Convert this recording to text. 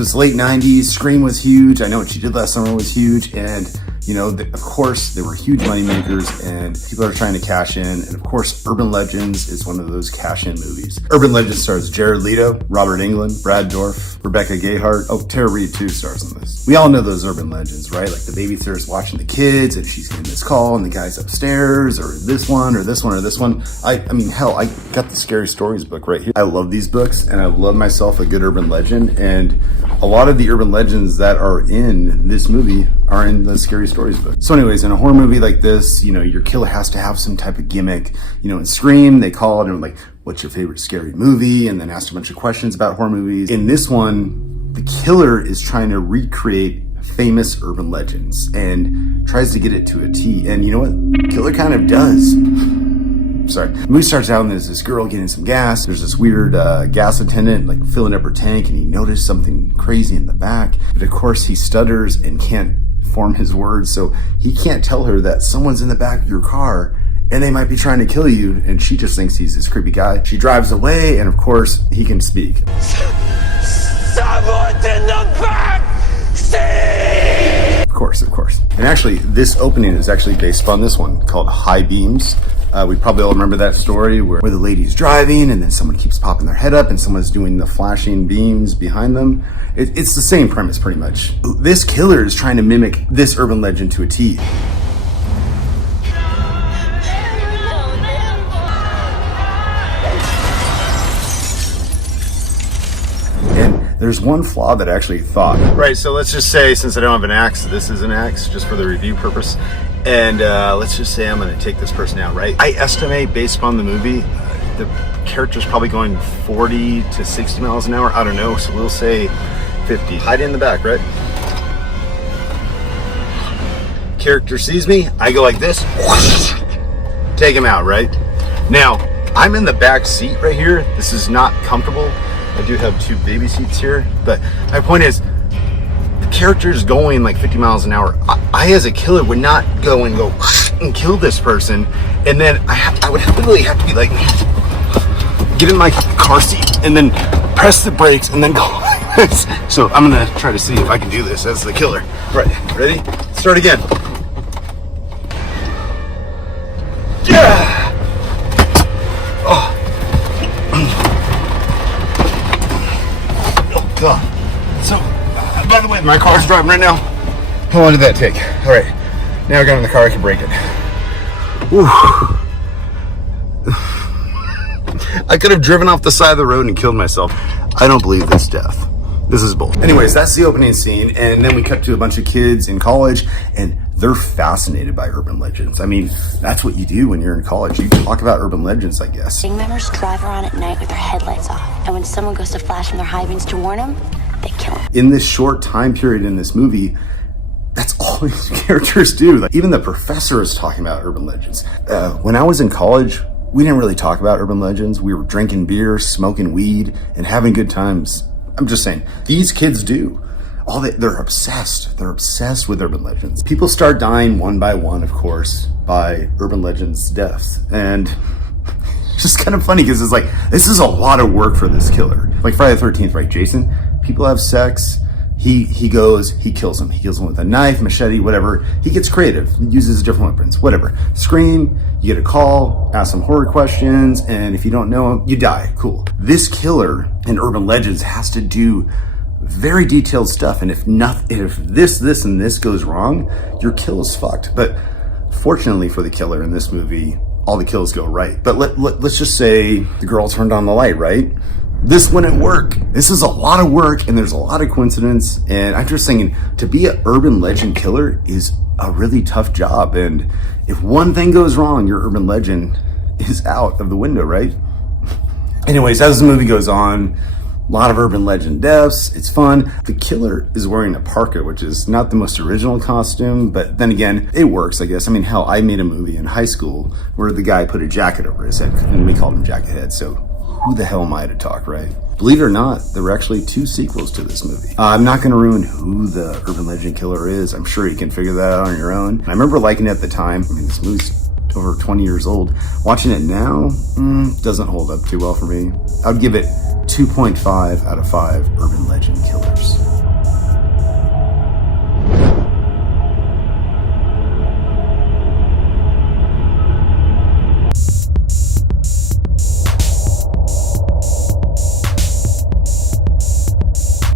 So it's late 90s, Scream was huge, I Know What You Did Last Summer was huge, and you know, of course, they were huge money makers and people are trying to cash in. And of course, Urban Legends is one of those cash in movies. Urban Legends stars Jared Leto, Robert Englund, Brad Dourif, Rebecca Gayheart. Oh, Tara Reid too stars in this. We all know those Urban Legends, right? Like the babysitter's watching the kids and she's getting this call and the guy's upstairs, or this one or this one or this one. I mean, hell, I got the Scary Stories book right here. I love these books and I love myself a good urban legend. And a lot of the urban legends that are in this movie are in the Scary Stories book. So anyways, in a horror movie like this, you know, your killer has to have some type of gimmick. You know, in Scream, they call it and like, what's your favorite scary movie? And then asked a bunch of questions about horror movies. In this one, the killer is trying to recreate famous urban legends and tries to get it to a T. And you know what? Killer kind of does. Sorry. The movie starts out and there's this girl getting some gas. There's this weird gas attendant like filling up her tank and he noticed something crazy in the back. But of course he stutters and can't form his words. So he can't tell her that someone's in the back of your car and they might be trying to kill you. And she just thinks he's this creepy guy. She drives away and of course he can speak. Someone's in the back seat! Of course. And actually this opening is actually based on this one called High Beams. We probably all remember that story where the lady's driving and then someone keeps popping their head up and someone's doing the flashing beams behind them. It's the same premise pretty much. This killer is trying to mimic this urban legend to a T. And there's one flaw that I actually thought. Right, so let's just say, since I don't have an axe, this is an axe just for the review purpose. And let's just say I'm gonna take this person out, right? I estimate based upon the movie, the character's probably going 40 to 60 miles an hour. I don't know, so we'll say 50. Hide in the back, right? Character sees me, I go like this, whoosh, take him out, right? Now, I'm in the back seat right here. This is not comfortable. I do have two baby seats here, but my point is, character's going like 50 miles an hour. I as a killer would not go and kill this person, and then I would literally have to be like, get in my car seat and then press the brakes and then go like this. So I'm gonna try to see if I can do this as the killer. Right, ready? Start again. Yeah! Oh. Oh God. So, by the way, my car's driving right now. How long did that take? All right, now I got in the car, I can break it. Whew. I could have driven off the side of the road and killed myself. I don't believe this death. This is bull. Anyways, that's the opening scene, and then we cut to a bunch of kids in college, and they're fascinated by urban legends. I mean, that's what you do when you're in college. You talk about urban legends, I guess. Gang members drive around at night with their headlights off, and when someone goes to flash from their high beams to warn them, they kill him. In this short time period in this movie, that's all these characters do. Like, even the professor is talking about urban legends. When I was in college, we didn't really talk about urban legends. We were drinking beer, smoking weed, and having good times. I'm just saying, these kids do. They're obsessed. They're obsessed with urban legends. People start dying one by one, of course, by urban legends deaths. And it's just kind of funny because it's like, this is a lot of work for this killer. Like Friday the 13th, right? Jason, people have sex. He goes, he kills them. He kills them with a knife, machete, whatever. He gets creative, uses different weapons, whatever. Scream, you get a call, ask some horror questions, and if you don't know him, you die. Cool. This killer in urban legends has to do very detailed stuff, and if this and this goes wrong, your kill is fucked. But fortunately for the killer in this movie, all the kills go right. But let's just say the girl turned on the light, right? This wouldn't work. This is a lot of work and there's a lot of coincidence. And I'm just thinking, to be an urban legend killer is a really tough job. And if one thing goes wrong, your urban legend is out of the window, right? Anyways, as the movie goes on, a lot of urban legend deaths. It's fun. The killer is wearing a parka, which is not the most original costume, but then again, it works, I guess. I mean, hell, I made a movie in high school where the guy put a jacket over his head and we called him Jacket Head. So who the hell am I to talk, right? Believe it or not, there were actually 2 sequels to this movie. I'm not gonna ruin who the urban legend killer is. I'm sure you can figure that out on your own. I remember liking it at the time. I mean, this movie's over 20 years old. Watching it now, doesn't hold up too well for me. I would give it 2.5 out of 5 urban legend killers.